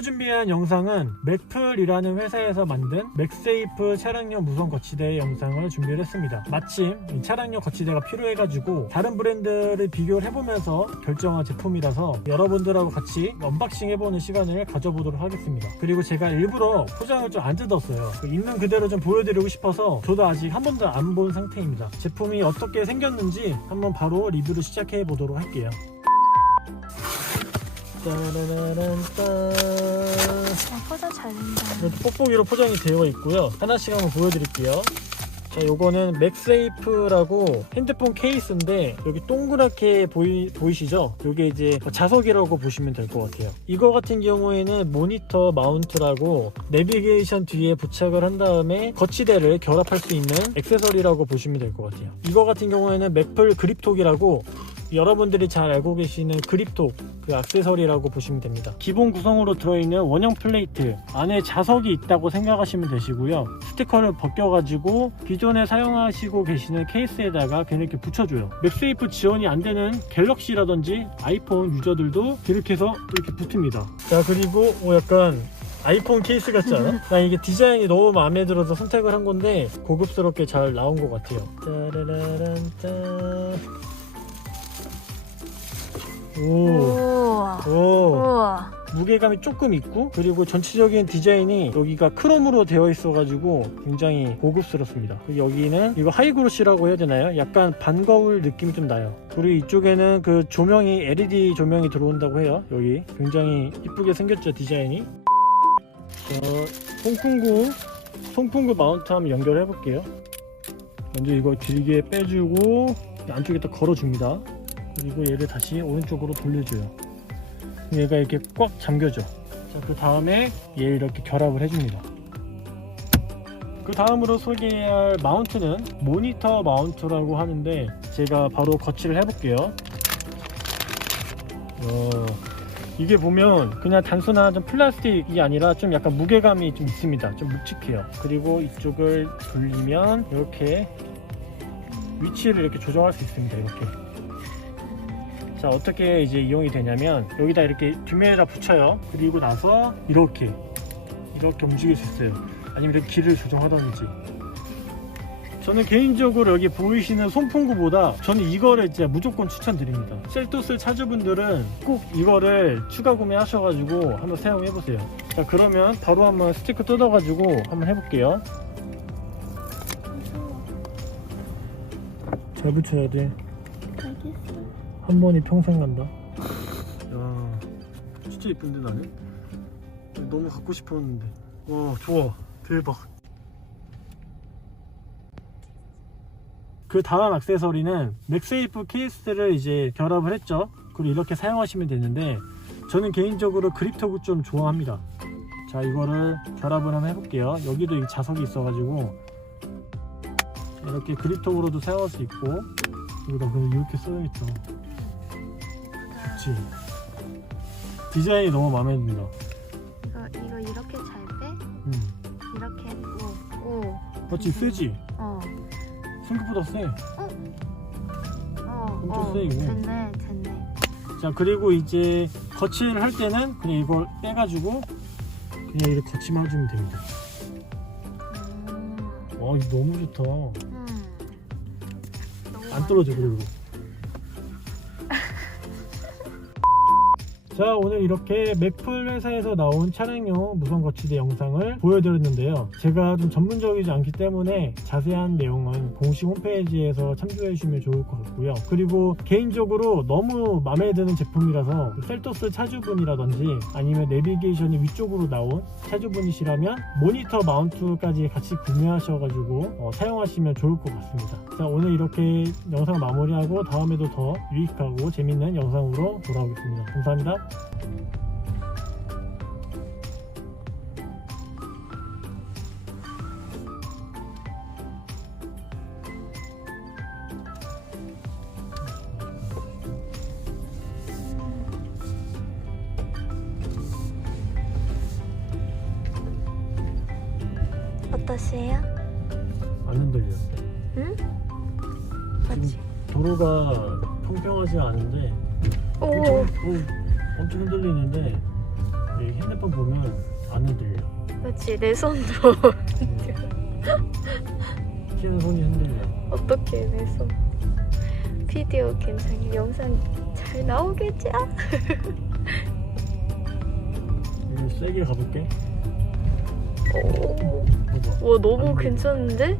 오늘 준비한 영상은 맥플이라는 회사에서 만든 맥세이프 차량용 무선 거치대 영상을 준비를 했습니다. 마침 이 차량용 거치대가 필요해가지고 다른 브랜드를 비교를 해보면서 결정한 제품이라서 여러분들하고 같이 언박싱 해보는 시간을 가져보도록 하겠습니다. 그리고 제가 일부러 포장을 좀 안 뜯었어요. 그 있는 그대로 좀 보여드리고 싶어서 저도 아직 한 번도 안 본 상태입니다. 제품이 어떻게 생겼는지 한번 바로 리뷰를 시작해 보도록 할게요. 짜라라란짠. 어, 포장 잘 된다. 이렇게 뽁뽁이로 포장이 되어 있고요. 하나씩 한번 보여드릴게요. 자, 요거는 맥세이프라고 핸드폰 케이스인데 여기 동그랗게 보이, 보이시죠? 요게 이제 자석이라고 보시면 될 것 같아요. 이거 같은 경우에는 모니터 마운트라고 내비게이션 뒤에 부착을 한 다음에 거치대를 결합할 수 있는 액세서리라고 보시면 될 것 같아요. 이거 같은 경우에는 맥플 그립톡이라고 여러분들이 잘 알고 계시는 그립톡 그 액세서리라고 보시면 됩니다. 기본 구성으로 들어있는 원형 플레이트 안에 자석이 있다고 생각하시면 되시고요. 스티커를 벗겨가지고 기존에 사용하시고 계시는 케이스에다가 그냥 이렇게 붙여줘요. 맥세이프 지원이 안 되는 갤럭시라든지 아이폰 유저들도 이렇게 해서 이렇게 붙습니다. 자 그리고 뭐 약간 아이폰 케이스 같지 않아? 나 이게 디자인이 너무 마음에 들어서 선택을 한 건데 고급스럽게 잘 나온 것 같아요. 짜라라란 짠. 오. 우와. 오. 우와. 무게감이 조금 있고 그리고 전체적인 디자인이 여기가 크롬으로 되어 있어 가지고 굉장히 고급스럽습니다 그리고 여기는 이거 하이그로시라고 해야 되나요? 약간 반거울 느낌이 좀 나요 그리고 이쪽에는 그 조명이 LED 조명이 들어온다고 해요 여기 굉장히 이쁘게 생겼죠 디자인이 자 송풍구 송풍구 마운트 한번 연결해 볼게요 먼저 이거 길게 빼주고 안쪽에다 걸어줍니다 그리고 얘를 다시 오른쪽으로 돌려줘요 얘가 이렇게 꽉 잠겨져. 자, 그 다음에 얘 이렇게 결합을 해줍니다. 그 다음으로 소개할 마운트는 모니터 마운트라고 하는데 제가 바로 거치를 해볼게요. 어, 이게 보면 그냥 단순한 좀 플라스틱이 아니라 좀 약간 무게감이 좀 있습니다. 좀 묵직해요. 그리고 이쪽을 돌리면 이렇게 위치를 이렇게 조정할 수 있습니다. 이렇게. 자 어떻게 이제 이용이 되냐면 여기다 이렇게 뒷면에다 붙여요. 그리고 나서 이렇게 이렇게 움직일 수 있어요. 아니면 이렇게 길을 조정하다든지. 저는 개인적으로 여기 보이시는 손풍구보다 저는 이거를 진짜 무조건 추천드립니다. 셀토스 차주분들은 꼭 이거를 추가 구매하셔가지고 한번 사용해보세요. 자 그러면 바로 한번 스티커 뜯어가지고 한번 해볼게요. 잘 붙여야 돼. 한 번이 평생 간다. 야, 진짜 이쁜데 나는? 너무 갖고 싶었는데. 와, 좋아. 대박. 그 다음 액세서리는 맥세이프 케이스를 이제 결합을 했죠. 그리고 이렇게 사용하시면 되는데 저는 개인적으로 그립톡을 좀 좋아합니다. 자, 이거를 결합을 한번 해볼게요. 여기도 이 자석이 있어가지고 이렇게 그립톡으로도 사용할 수 있고 여기다 그냥 이렇게 써야겠죠. 그치 디자인이 너무 마음에 듭니다 이거 이거 이렇게 잘 빼? 음. 이렇게 오. 오. 맞지 세지? 어. 생각보다 세 어. 엄청 어. 세, 이거. 됐네. 됐네. 자 그리고 이제 거치를 할 때는 그냥 이걸 빼가지고 그냥 이렇게 거치만 해주면 됩니다 음. 와 이거 너무 좋다 음. 안 떨어져. 그리고 자 오늘 이렇게 맥플 회사에서 나온 차량용 무선 거치대 영상을 보여드렸는데요. 제가 좀 전문적이지 않기 때문에 자세한 내용은 공식 홈페이지에서 참조해 주시면 좋을 것 같고요. 그리고 개인적으로 너무 마음에 드는 제품이라서 그 셀토스 차주분이라든지 아니면 내비게이션이 위쪽으로 나온 차주분이시라면 모니터 마운트까지 같이 구매하셔가지고 어, 사용하시면 좋을 것 같습니다. 자 오늘 이렇게 영상 마무리하고 다음에도 더 유익하고 재밌는 영상으로 돌아오겠습니다. 감사합니다 어떠세요? 안 흔들려요 응? 맞지? 도로가 평평하지 않은데 오. 어, 엄청 흔들리는데 핸드폰 보면 안 흔들려. 그렇지 내 손도 키는 손이 흔들려. 어떻게 내 손. 비디오 괜찮게 영상 잘 나오겠지? 이제 세게 가볼게. 오. 와 너무. 괜찮은데?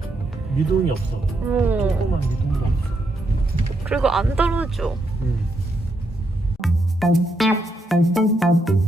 미동이 없어. 어. 조그만 미동도 없어. 그리고 안 떨어져. 응. Thank you.